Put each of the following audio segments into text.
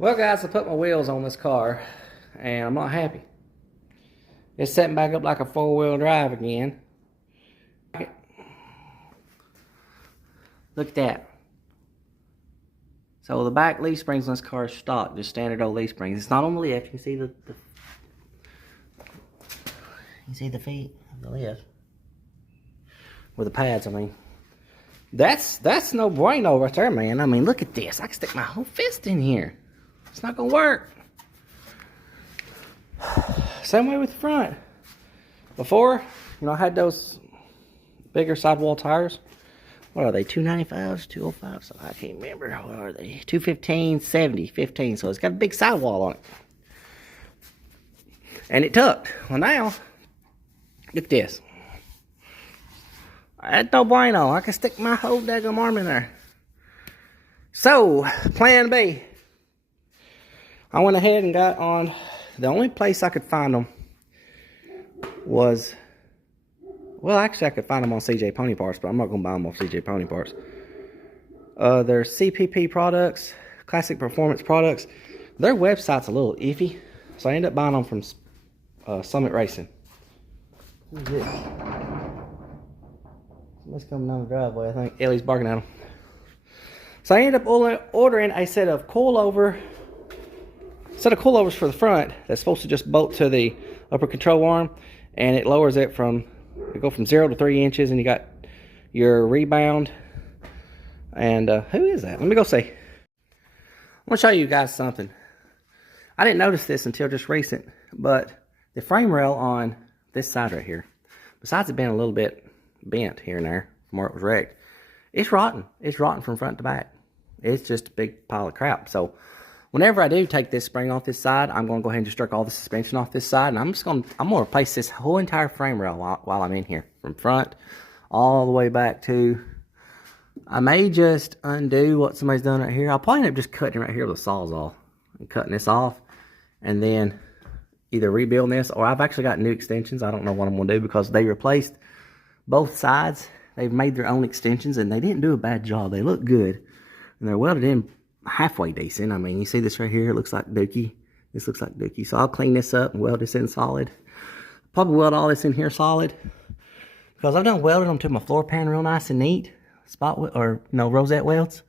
Well, guys, I put my wheels on this car, and I'm not happy. It's setting back up like a four-wheel drive again. Look at that. So the back leaf springs on this car is stock, just standard old leaf springs. It's not on the lift. You can see the feet of the lift with the pads. I mean, that's no bueno right there, man. I mean, look at this. I can stick my whole fist in here. It's not gonna work. Same way with the front. Before, I had those bigger sidewall tires. What are they? 295s, 205s? So I can't remember. What are they? 215, 70, 15. So it's got a big sidewall on it. And it tucked. Well, now, look at this. That's no bueno. I can stick my whole daggum arm in there. So, plan B. I went ahead and got on. The only place I could find them was, well, actually I could find them on CJ Pony Parts, but I'm not going to buy them off CJ Pony Parts. They're CPP products, Classic Performance products. Their website's a little iffy, so I ended up buying them from Summit Racing. Who's this? Somebody's coming down the driveway, I think. Ellie's barking at him. So I ended up ordering a set of coilovers for the front that's supposed to just bolt to the upper control arm, and it lowers it from, you go from 0 to 3 inches, and you got your rebound. And who is that? Let me go see. I want to show you guys something. I didn't notice this until just recent, but the frame rail on this side right here, besides it being a little bit bent here and there from where it was wrecked, it's rotten. It's rotten from front to back. It's just a big pile of crap. So whenever I do take this spring off this side, I'm going to go ahead and just jerk all the suspension off this side, and I'm going to replace this whole entire frame rail while I'm in here, from front all the way back to. I may just undo what somebody's done right here. I'll probably end up just cutting right here with a sawzall and cutting this off, and then either rebuilding this, or I've actually got new extensions. I don't know what I'm going to do because they replaced both sides. They've made their own extensions, and they didn't do a bad job. They look good, and they're welded in halfway decent. I mean, you see this right here, it looks like dookie. This looks like dookie. So I'll clean this up and weld this in solid. Probably weld all this in here solid, because I've done welded them to my floor pan real nice and neat. Rosette welds.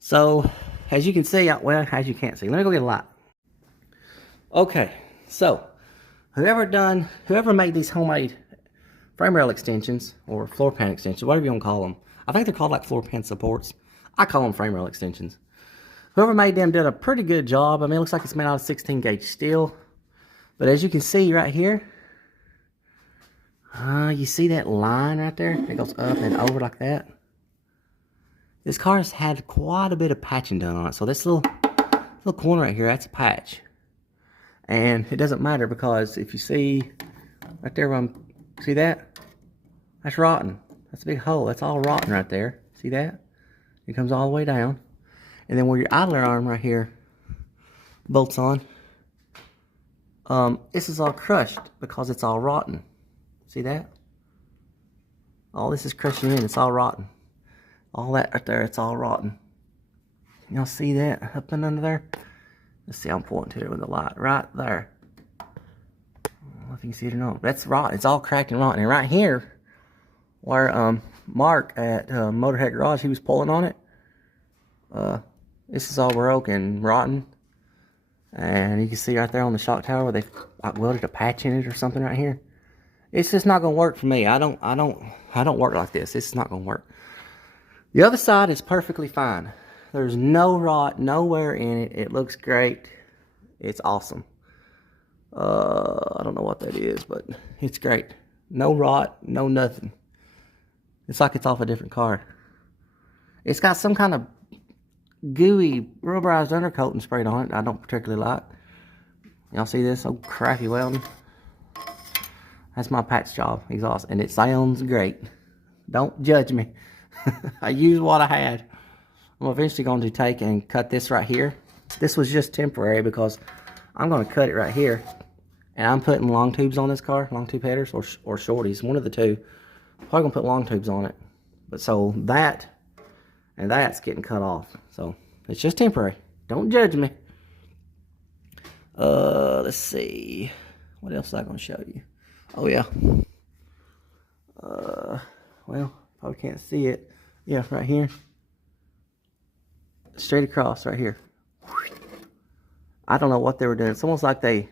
So as you can see, well, as you can't see, let me go get a light. Okay, so whoever made these homemade frame rail extensions or floor pan extensions, whatever you want to call them, I think they're called like floor pan supports. I call them frame rail extensions. Whoever made them did a pretty good job. I mean, it looks like it's made out of 16 gauge steel. But as you can see right here, you see that line right there? It goes up and over like that. This car has had quite a bit of patching done on it. So this little corner right here, that's a patch. And it doesn't matter, because if you see right there, see that? That's rotten. That's a big hole. That's all rotten right there. See that? It comes all the way down. And then where your idler arm right here bolts on, this is all crushed because it's all rotten. See that? All this is crushing in. It's all rotten. All that right there, it's all rotten. Y'all see that up and under there? Let's see, I'm pointing to it with the light. Right there. I don't know if you can see it or not. That's rotten. It's all cracked and rotten. And right here, where Mark at Motorhead Garage, he was pulling on it. This is all broke and rotten. And you can see right there on the shock tower where they welded a patch in it or something right here. It's just not gonna work for me. I don't work like this. It's not gonna work. The other side is perfectly fine. There's no rot nowhere in it. It looks great. It's awesome. I don't know what that is, but it's great. No rot, no nothing. It's like it's off a different car. It's got some kind of gooey rubberized undercoating sprayed on it I don't particularly like. Y'all see this old crappy welding? That's my patch job exhaust, and it sounds great. Don't judge me. I used what I had. I'm eventually going to take and cut this right here. This was just temporary because I'm going to cut it right here, and I'm putting long tubes on this car, long tube headers or shorties, one of the two. Probably gonna put long tubes on it. But so that and that's getting cut off. So it's just temporary. Don't judge me. Let's see. What else am I going to show you? Oh, yeah. Well, probably can't see it. Yeah, right here. Straight across, right here. I don't know what they were doing. It's almost like I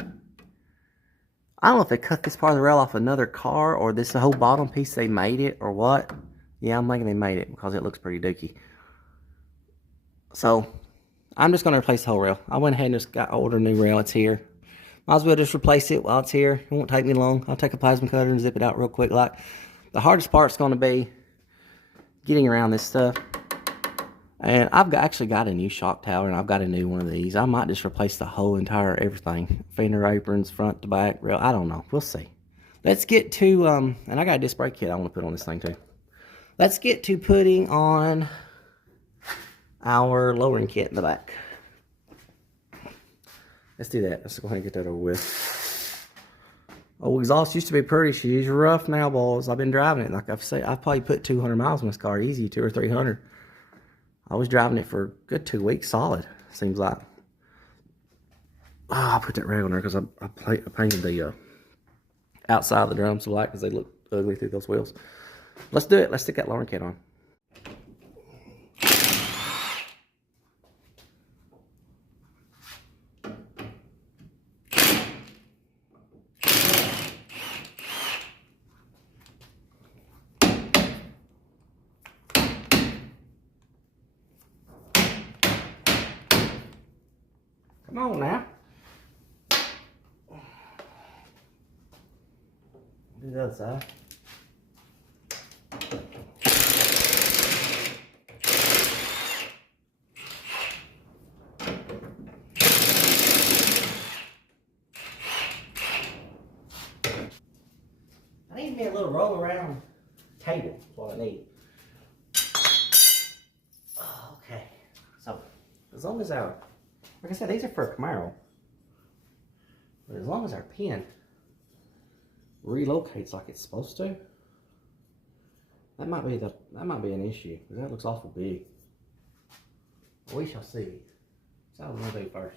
don't know if they cut this part of the rail off another car, or this whole bottom piece they made it, or what. Yeah, I'm thinking they made it because it looks pretty dookie. So, I'm just going to replace the whole rail. I went ahead and just ordered a new rail. It's here. Might as well just replace it while it's here. It won't take me long. I'll take a plasma cutter and zip it out real quick. Like, the hardest part's going to be getting around this stuff. And I've actually got a new shock tower, and I've got a new one of these. I might just replace the whole entire everything. Fender aprons, front to back, rail. I don't know. We'll see. Let's get to, and I got a disc brake kit I want to put on this thing too. Let's get to putting on our lowering kit in the back. Let's do that. Let's go ahead and get that over with. Oh, exhaust used to be pretty. She's rough now, boys. I've been driving it. Like I've said, I've probably put 200 miles on this car. Easy, 200 or 300. I was driving it for a good 2 weeks solid, seems like. Oh, I put that rag on there because I painted the outside of the drums black because they look ugly through those wheels. Let's do it. Let's stick that lowering kit on. Come on now. Do the other side. I need me a little roll around table. That's what I need. Okay. So, as long as our, like I said, these are for a Camaro. But as long as our pin relocates like it's supposed to, that might be an issue, because that looks awful big. We shall see. So I'm gonna do first.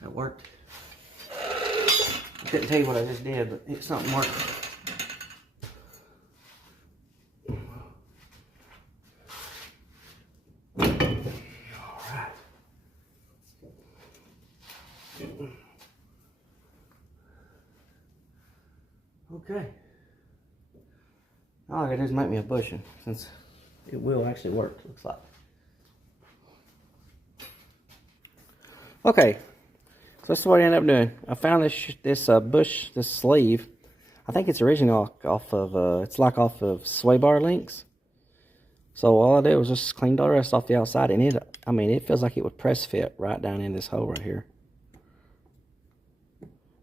That worked. I couldn't tell you what I just did, but it's something worked. Alright. Okay. All I gotta do is make me a bushing, since it will actually work, looks like. Okay. So that's what I ended up doing. I found this bush, this sleeve. I think it's originally off of, it's like off of sway bar links. So all I did was just cleaned all the rest off the outside, and it feels like it would press fit right down in this hole right here.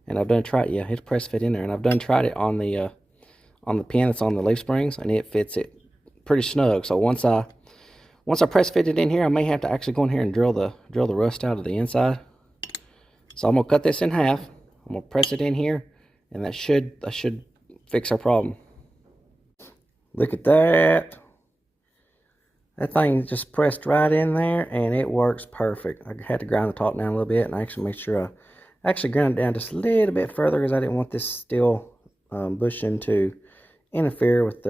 And I've done tried it, yeah, it press fit in there, and I've done tried it on the pin that's on the leaf springs, and it fits it pretty snug. So once I press fit it in here, I may have to actually go in here and drill the rust out of the inside. So I'm gonna cut this in half. I'm gonna press it in here, and that should fix our problem. Look at that. That thing just pressed right in there, and it works perfect. I had to grind the top down a little bit, and I actually made sure I actually ground it down just a little bit further because I didn't want this steel bushing to interfere with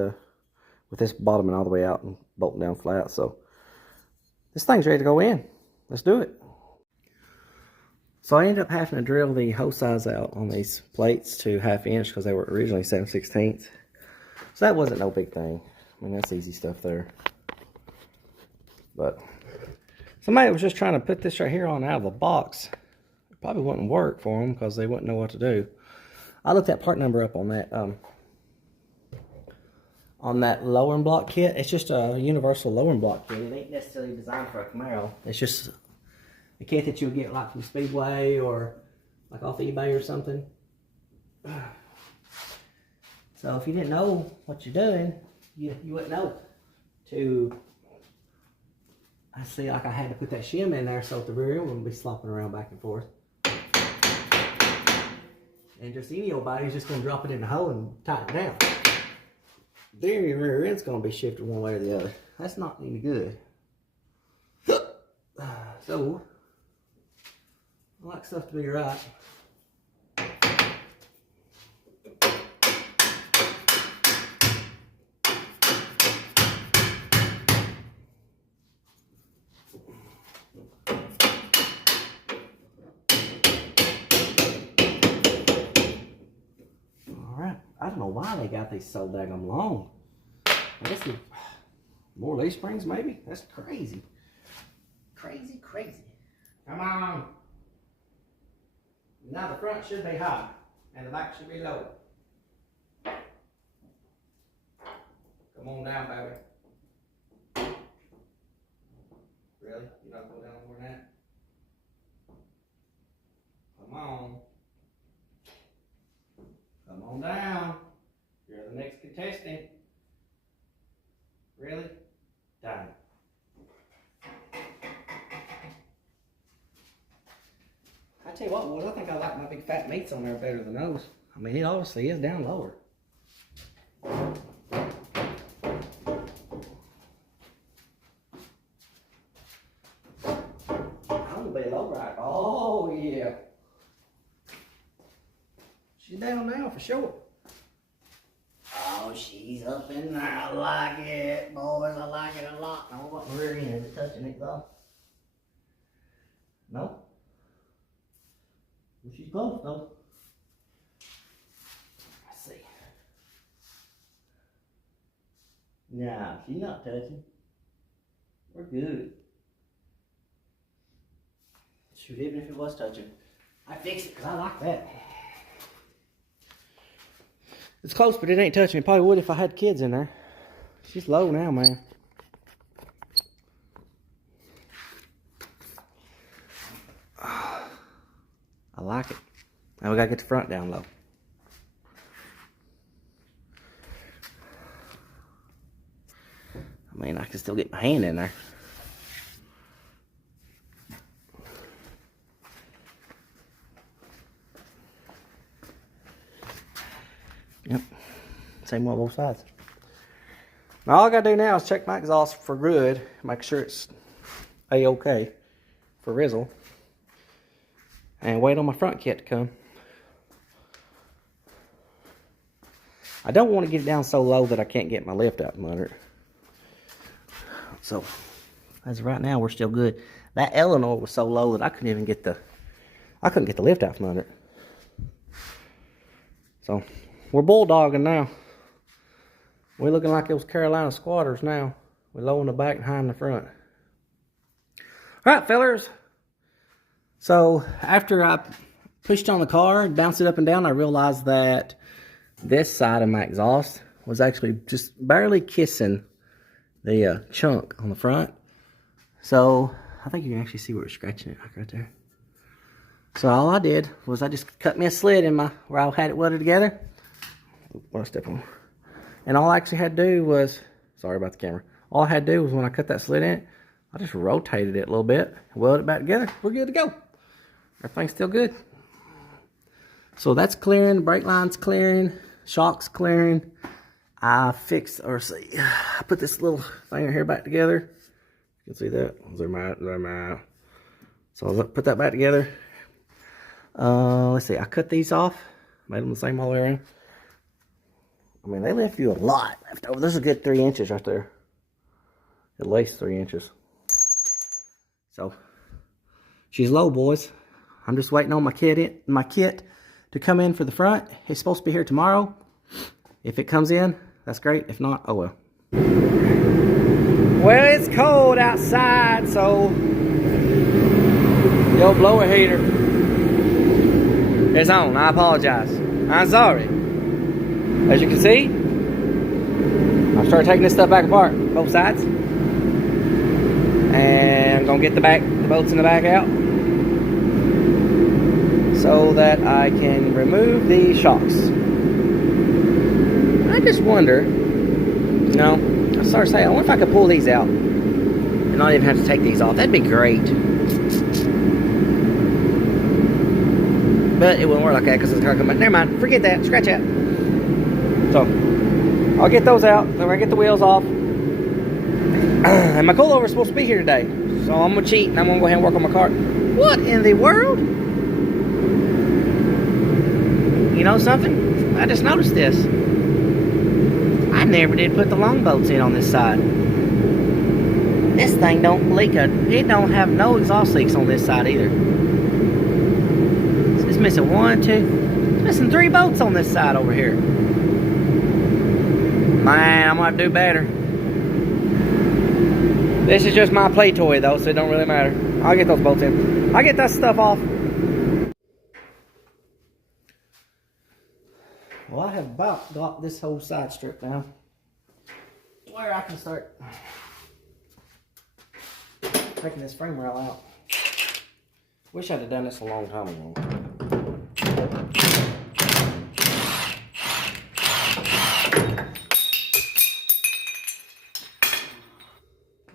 this bottoming all the way out and bolting down flat. So this thing's ready to go in. Let's do it. So I ended up having to drill the hole size out on these plates to 1/2 inch because they were originally 7/16. So that wasn't no big thing. I mean, that's easy stuff there. But somebody was just trying to put this right here on out of the box. It probably wouldn't work for them because they wouldn't know what to do. I looked that part number up on that lowering block kit. It's just a universal lowering block kit. It ain't necessarily designed for a Camaro. It's just a kit that you would get like from Speedway or like off eBay or something. So if you didn't know what you're doing, you wouldn't know I see, like I had to put that shim in there so the rear end wouldn't be slopping around back and forth. And just any old body's just going to drop it in the hole and tighten it down. Then your rear end's going to be shifted one way or the other. That's not any good. So, I like stuff to be right. I don't know why they got these so daggum long. I guess more leaf springs maybe? That's crazy. Crazy. Come on. Now the front should be high and the back should be low. Come on down, baby. Really? You're not going down more than that? Come on. Come on down. You're the next contestant. Really? Done. I tell you what, boys, I think I like my big fat meats on there better than those. I mean, it obviously is down lower. I'm gonna be low right. Oh yeah. She's down now for sure. Oh, she's up in there. I like it, boys. I like it a lot. Now, what rear end is it touching it though? No. Well, she's close though. Let's see. Nah, she's not touching. We're good. Shoot, even if it was touching, I fix it because I like that. It's close, but it ain't touching. It probably would if I had kids in there. She's low now, man. I like it. Now we gotta get the front down low. I mean, I can still get my hand in there. Yep, same one on both sides. Now all I gotta do now is check my exhaust for good, make sure it's A-OK for Rizzle, and wait on my front kit to come. I don't want to get it down so low that I can't get my lift out from under it. So, as of right now, we're still good. That Eleanor was so low that I couldn't even get the lift out from under it. So, we're bulldogging now. We're looking like those Carolina squatters now. We're low in the back and high in the front. Alright, fellers. So, after I pushed on the car and bounced it up and down, I realized that this side of my exhaust was actually just barely kissing the chunk on the front. So, I think you can actually see where it's scratching it, like right there. So, all I did was I just cut me a slit in my, where I had it welded together. What I step on. And all I actually had to do was, sorry about the camera, all I had to do was when I cut that slit in it, I just rotated it a little bit, welded it back together, we're good to go. Everything's still good. So that's clearing, brake line's clearing, shock's clearing. I fixed, or see, I put this little thing right here back together. You can see that, zoom out. So I'll put that back together. Let's see, I cut these off, made them the same all the way around. I mean, they left you a lot left over. There's a good 3 inches right there. At least 3 inches. So, she's low, boys. I'm just waiting on my kit to come in for the front. It's supposed to be here tomorrow. If it comes in, that's great. If not, oh well. Well, it's cold outside, so the old blower heater is on. I apologize. I'm sorry. As you can see, I've started taking this stuff back apart, both sides. And I'm gonna get the bolts in the back out so that I can remove the shocks. I just wonder, I started saying, I wonder if I could pull these out and not even have to take these off. That'd be great. But it wouldn't work like that because it's car coming. Never mind. Forget that. Scratch that. So I'll get those out. Then I get the wheels off. And my coilover's supposed to be here today. So I'm gonna cheat and I'm gonna go ahead and work on my car. What in the world? You know something? I just noticed this. I never did put the long bolts in on this side. This thing don't leak it don't have no exhaust leaks on this side either. It's missing 1, 2, it's missing 3 bolts on this side over here. Man, I'm gonna have to do better. This is just my play toy though, so it don't really matter. I'll get those bolts in. I'll get that stuff off. Well, I have about got this whole side strip down where I can start taking this frame rail out. Wish I'd have done this a long time ago.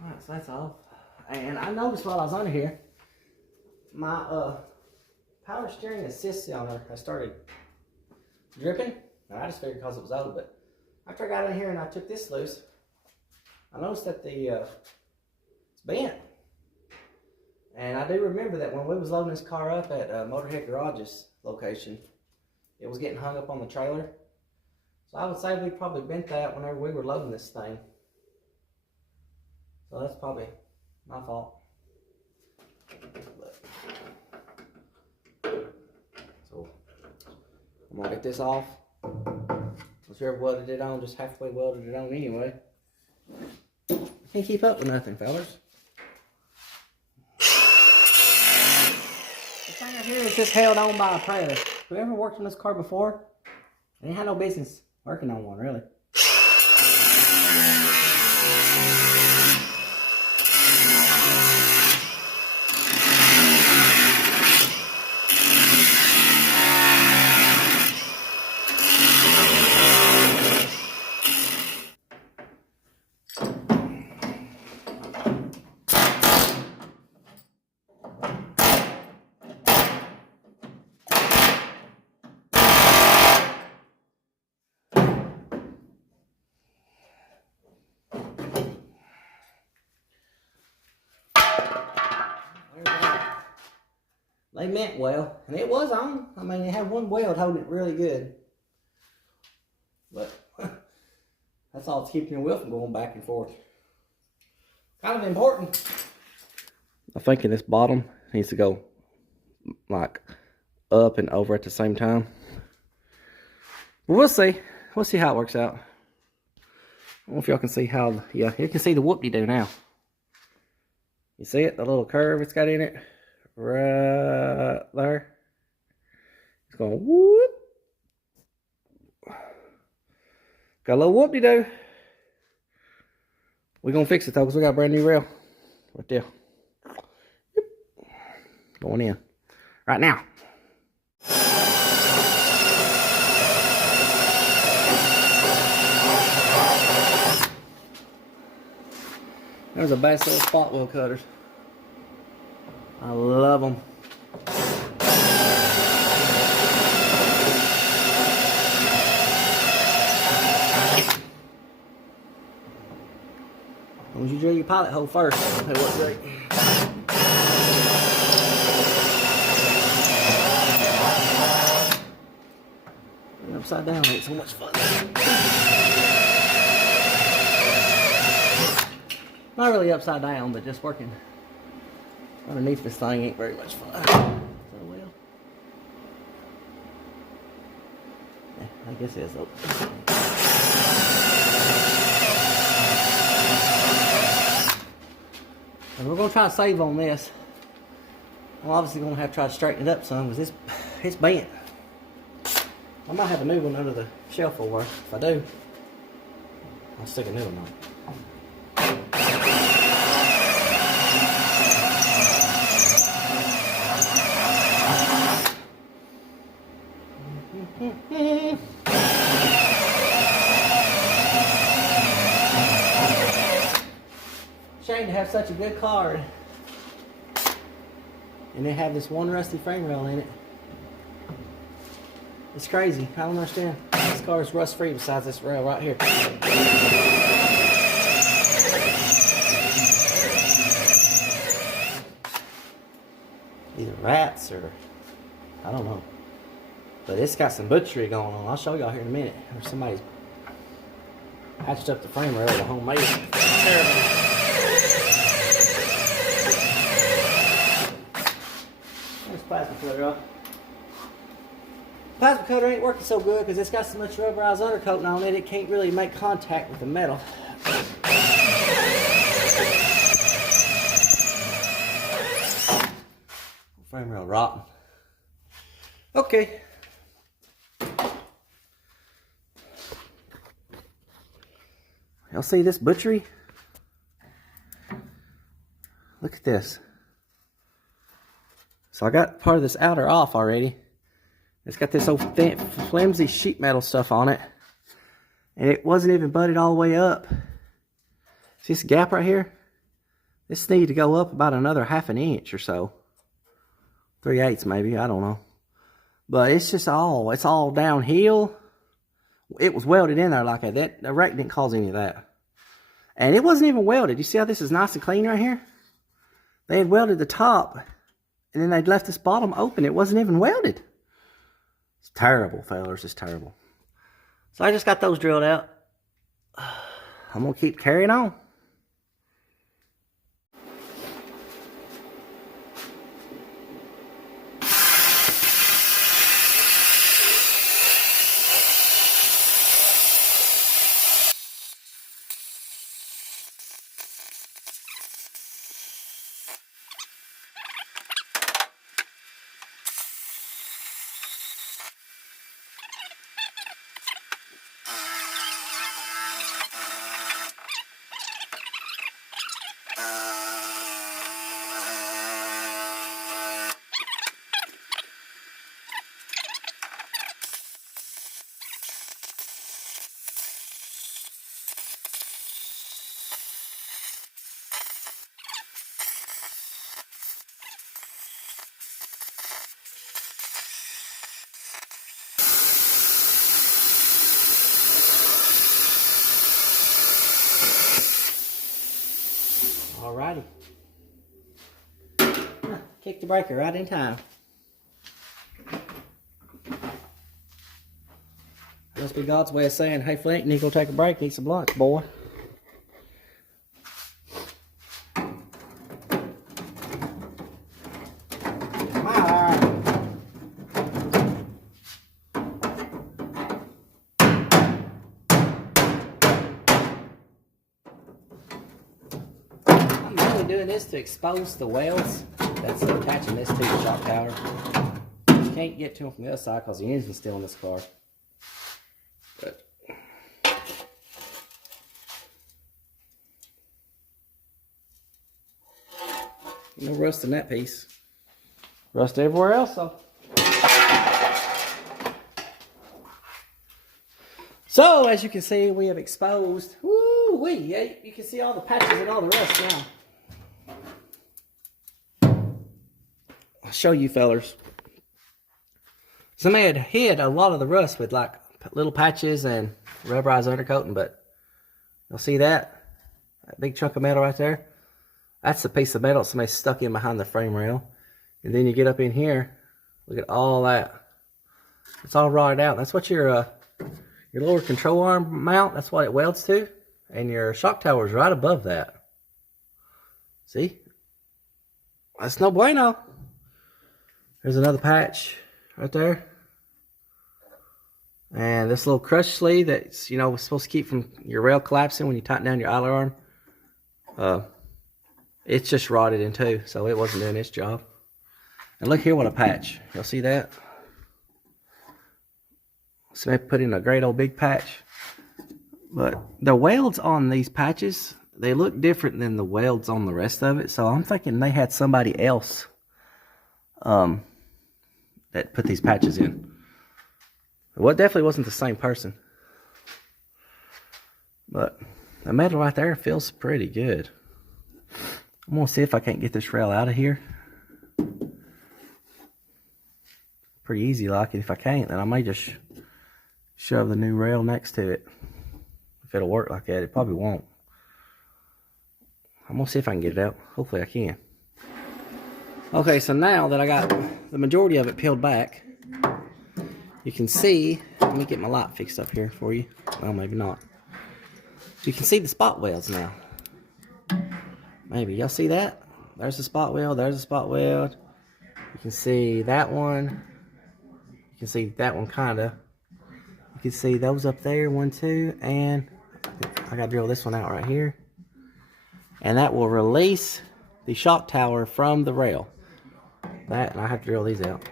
Alright, so that's off. And I noticed while I was under here, my power steering assist cylinder has started dripping. Now, I just figured because it was old, but after I got in here and I took this loose, I noticed that it's bent. And I do remember that when we was loading this car up at Motorhead Garage's location, it was getting hung up on the trailer. So I would say we probably bent that whenever we were loading this thing. So that's probably my fault. So I'm gonna get this off. Whichever welded it on, just halfway welded it on anyway. Can't keep up with nothing, fellas. This thing right here is just held on by a press. Whoever worked on this car before, they ain't had no business working on one, really. They meant well, and it was on. I mean, it had one weld holding it really good. But that's all it's keeping your wheel from going back and forth. Kind of important. I'm thinking this bottom needs to go like up and over at the same time. But we'll see. We'll see how it works out. I don't know if y'all can see how, yeah, you can see the whoop-de-doo now. You see it? The little curve it's got in it? Right there. It's going whoop. Got a little whoop-de-doo. We're going to fix it though, because we got a brand new rail. Right there. Yep. Going in. Right now. There's a base little spot wheel cutters. I love them. As long as you drill your pilot hole first, they work great. Upside down ain't so much fun. Not really upside down, but just working underneath this thing ain't very much fun. So well, yeah, I guess it is though. And we're gonna try to save on this. I'm obviously gonna have to try to straighten it up some because it's bent. I might have a new one under the shelf over. If I do, I'll stick a new one on. Shame to have such a good car and then have this one rusty frame rail in it. It's crazy. I don't understand. This car is rust free besides this rail right here. Either rats or I don't know. But it's got some butchery going on. I'll show y'all here in a minute. Or somebody's patched up the frame rail with a homemade. Terrible. There's plasma cutter off. Plasma cutter ain't working so good because it's got so much rubberized undercoating on it, it can't really make contact with the metal. Frame rail rotten. Okay. Y'all see this butchery? Look at this. So I got part of this outer off already. It's got this old thin, flimsy sheet metal stuff on it. And it wasn't even butted all the way up. See this gap right here? This needed to go up about another ½ an inch or so. 3/8 maybe, I don't know. But it's just it's all downhill. It was welded in there like that. The wreck didn't cause any of that. And it wasn't even welded. You see how this is nice and clean right here? They had welded the top, and then they'd left this bottom open. It wasn't even welded. It's terrible, fellas. It's terrible. So I just got those drilled out. I'm going to keep carrying on. Alrighty. Kick the breaker right in time. Must be God's way of saying, hey Flint, you need to go take a break, eat some lunch, boy. Doing this to expose the welds that's attaching this to the shock tower. You can't get to them from the other side because the engine's still in this car. But no rust in that piece. Rust everywhere else though. So as you can see, we have exposed. Woo-wee! Yeah, you can see all the patches and all the rust now. Show you fellers. Somebody had hid a lot of the rust with like little patches and rubberized undercoating, but you'll see that big chunk of metal right there. That's the piece of metal somebody stuck in behind the frame rail. And then you get up in here, look at all that. It's all rotted out. That's what your lower control arm mount, that's what it welds to. And your shock tower is right above that. See? That's no bueno. There's another patch right there. And this little crush sleeve that's, you know, supposed to keep from your rail collapsing when you tighten down your idler arm. It's just rotted in two, so it wasn't doing its job. And look here, what a patch. Y'all see that? Somebody put in a great old big patch. But the welds on these patches, they look different than the welds on the rest of it. So I'm thinking they had somebody else that put these patches in. Well, it definitely wasn't the same person. But the metal right there feels pretty good. I'm gonna see if I can't get this rail out of here. Pretty easy like it. If I can't, then I may just shove the new rail next to it. If it'll work like that, it probably won't. I'm gonna see if I can get it out. Hopefully I can. Okay, so now that I got the majority of it peeled back, you can see, let me get my light fixed up here for you. Well, maybe not. You can see the spot welds now. Maybe, y'all see that? There's the spot weld, there's the spot weld. You can see that one. You can see that one kinda. You can see those up there, 1, 2, and I gotta drill this one out right here. And that will release the shock tower from the rail. That, and I have to drill these out.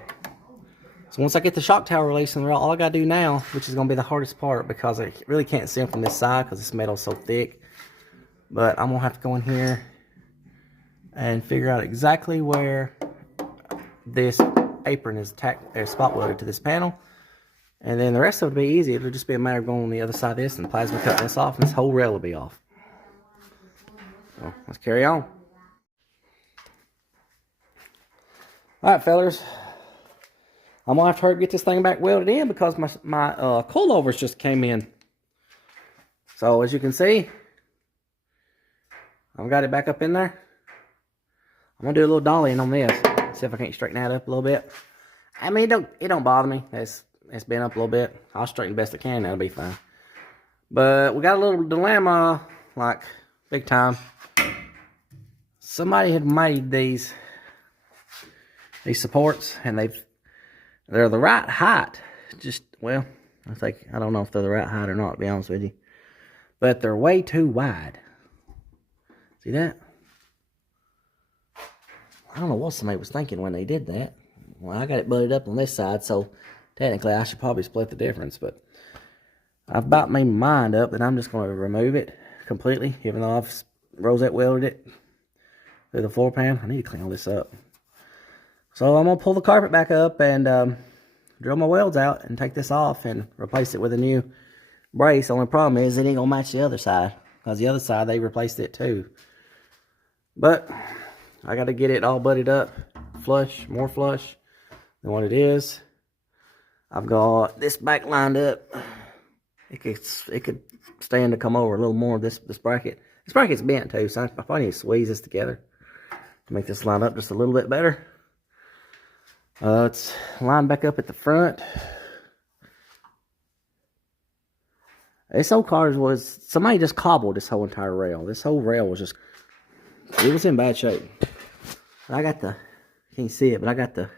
So once I get the shock tower released from the rail, all I gotta do now, which is gonna be the hardest part because I really can't see them from this side because this metal's so thick. But I'm gonna have to go in here and figure out exactly where this apron is spot welded to this panel. And then the rest of it will be easy. It'll just be a matter of going on the other side of this and plasma cutting this off, and this whole rail will be off. So let's carry on. Alright, fellas. I'm gonna have to hurry get this thing back welded in because my coilovers just came in. So as you can see, I've got it back up in there. I'm gonna do a little dollying on this. See if I can't straighten that up a little bit. I mean, it don't bother me. It's been up a little bit. I'll straighten the best I can. That'll be fine. But we got a little dilemma, like big time. Somebody had made these supports, and they're the right height. Just, well, I don't know if they're the right height or not, to be honest with you. But they're way too wide. See that? I don't know what somebody was thinking when they did that. Well, I got it butted up on this side, so technically I should probably split the difference. But I've about made my mind up that I'm just going to remove it completely, even though I've rosette welded it through the floor pan. I need to clean all this up. So I'm going to pull the carpet back up and drill my welds out and take this off and replace it with a new brace. The only problem is it ain't going to match the other side, because the other side they replaced it too. But I got to get it all butted up, flush, more flush than what it is. I've got this back lined up. It could stand to come over a little more. This bracket. This bracket's bent too, so I probably need to squeeze this together to make this line up just a little bit better. It's lined back up at the front. This old car somebody just cobbled this whole entire rail. This whole rail was just, it was in bad shape. I got the, can't see it, but I got the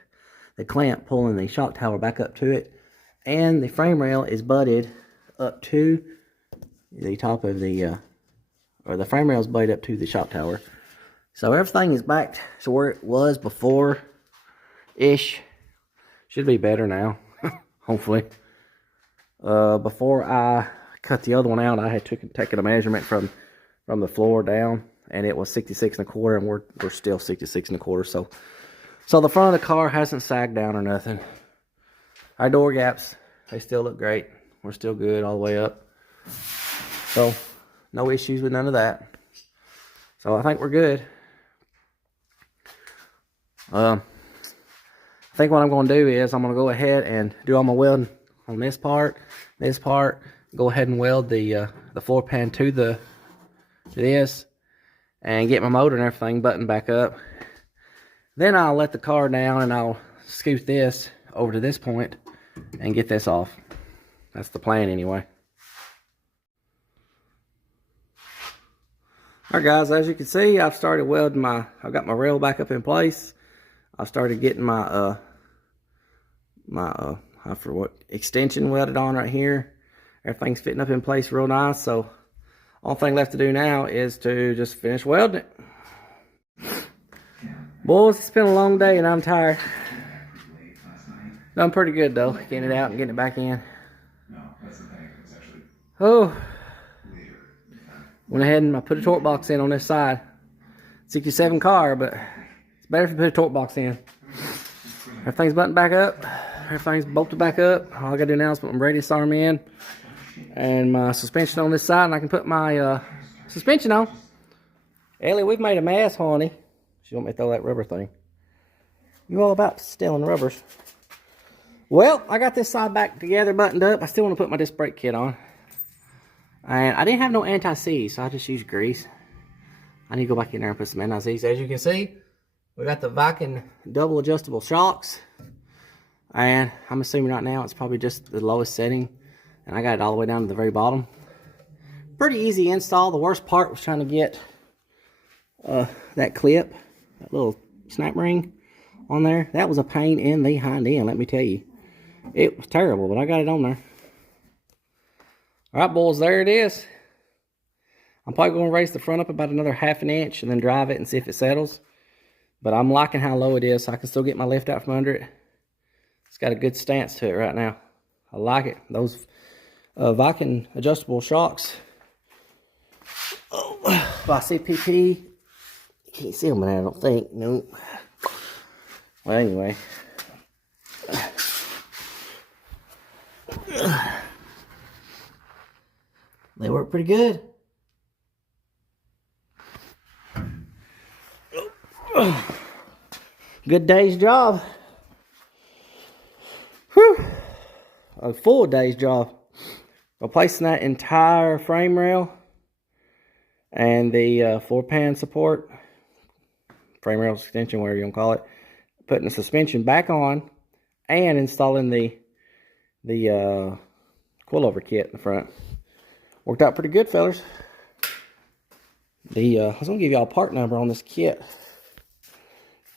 clamp pulling the shock tower back up to it. And the frame rail is butted up to the top of the, or the frame rail is butted up to the shock tower. So everything is back to where it was before-ish. Should be better now, hopefully. Before I cut the other one out, I had taken a measurement from the floor down, and it was 66 1/4, and we're still 66 1/4. So the front of the car hasn't sagged down or nothing. Our door gaps, they still look great. We're still good all the way up. So no issues with none of that. So I think we're good. I think what I'm going to do is I'm going to go ahead and do all my welding on this part. Go ahead and weld the floor pan to this, and get my motor and everything buttoned back up. Then I'll let the car down and I'll scoot this over to this point and get this off. That's the plan anyway. Alright guys, as you can see, I've started welding I've got my rail back up in place. I've started getting my extension welded on right here. Everything's fitting up in place real nice, so all thing left to do now is to just finish welding it. Boys, it's been a long day and I'm tired. Done pretty good though, getting it out and getting it back in. Oh, went ahead and I put a torque box in on this side. 67 car, but it's better if you put a torque box in. Everything's buttoned back up. Everything's bolted back up. All I gotta do now is put my radius arm in and my suspension on this side, and I can put my suspension on. Ellie, we've made a mess, honey. She want me to throw that rubber thing. You all about stealing rubbers. Well, I got this side back together, buttoned up. I still want to put my disc brake kit on. And I didn't have no anti-seize, so I just used grease. I need to go back in there and put some anti-seize. As you can see, we got the Viking double adjustable shocks. And I'm assuming right now it's probably just the lowest setting. And I got it all the way down to the very bottom. Pretty easy install. The worst part was trying to get that clip, that little snap ring on there. That was a pain in the hind end, let me tell you. It was terrible, but I got it on there. Alright, boys, there it is. I'm probably going to raise the front up about another ½ an inch and then drive it and see if it settles. But I'm liking how low it is, so I can still get my lift out from under it. It's got a good stance to it right now. I like it. Those Viking adjustable shocks by CPP. You can't see them in there, I don't think. Nope. Well, anyway. They work pretty good. Good day's job. Whew. A full day's job. Replacing that entire frame rail and the floor pan support, frame rail extension, whatever you want to call it. Putting the suspension back on and installing the coilover kit in the front. Worked out pretty good, fellas. I was gonna give y'all a part number on this kit,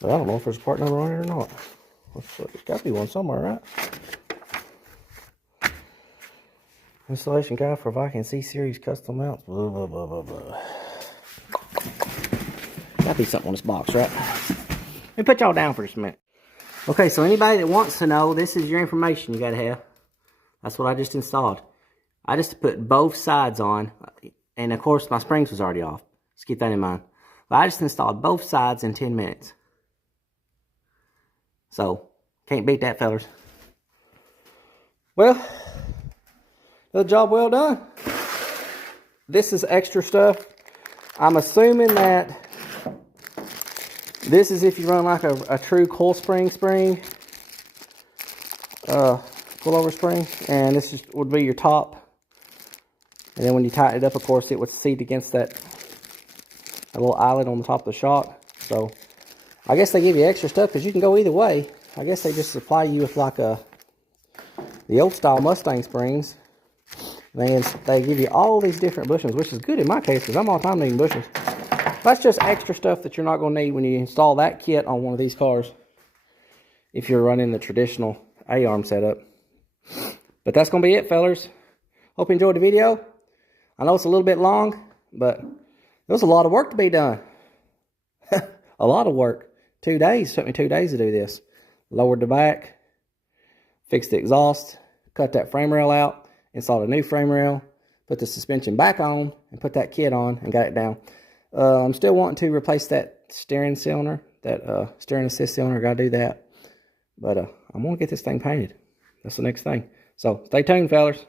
but I don't know if there's a part number on it or not. There's got to be one somewhere, right? Installation guide for Viking C series custom mounts. Blah blah blah blah blah. Gotta be something on this box, right? Let me put y'all down for just a minute. Okay, so anybody that wants to know, this is your information you gotta have. That's what I just installed. I just put both sides on, and of course my springs was already off. Let's keep that in mind. But I just installed both sides in 10 minutes. So, can't beat that, fellas. Well, the job well done. This is extra stuff. I'm assuming that this is if you run like a true coil spring, coilover spring, and this just would be your top. And then when you tighten it up, of course, it would seat against that little eyelet on the top of the shock. So, I guess they give you extra stuff because you can go either way. I guess they just supply you with like the old style Mustang springs. They give you all these different bushings, which is good in my case because I'm all the time needing bushings. That's just extra stuff that you're not going to need when you install that kit on one of these cars if you're running the traditional A-arm setup. But that's going to be it, fellers. Hope you enjoyed the video. I know it's a little bit long, but there was a lot of work to be done. A lot of work. 2 days. It took me 2 days to do this. Lowered the back, fixed the exhaust, cut that frame rail out, installed a new frame rail, put the suspension back on, and put that kit on and got it down. I'm still wanting to replace that steering cylinder, that steering assist cylinder. Got to do that. But I'm going to get this thing painted. That's the next thing. So stay tuned, fellas.